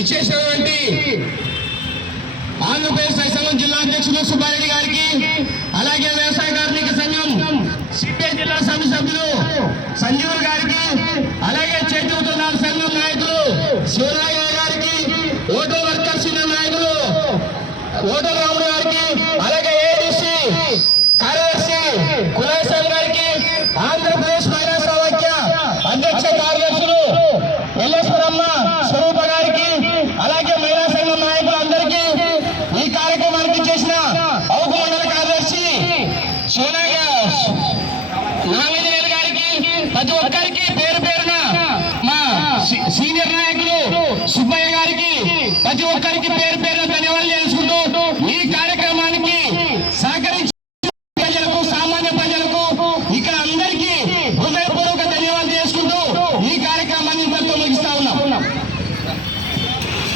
ఇచ్చేసినటువంటి ఆంధ్రప్రదేశ్ సంఘం జిల్లా అధ్యక్షులు సుబ్బారెడ్డి గారికి, అలాగే వ్యవసాయ కార్మిక సంఘం సిపిఐ జిల్లా సమితి సభ్యులు సంజీవ్ గారికి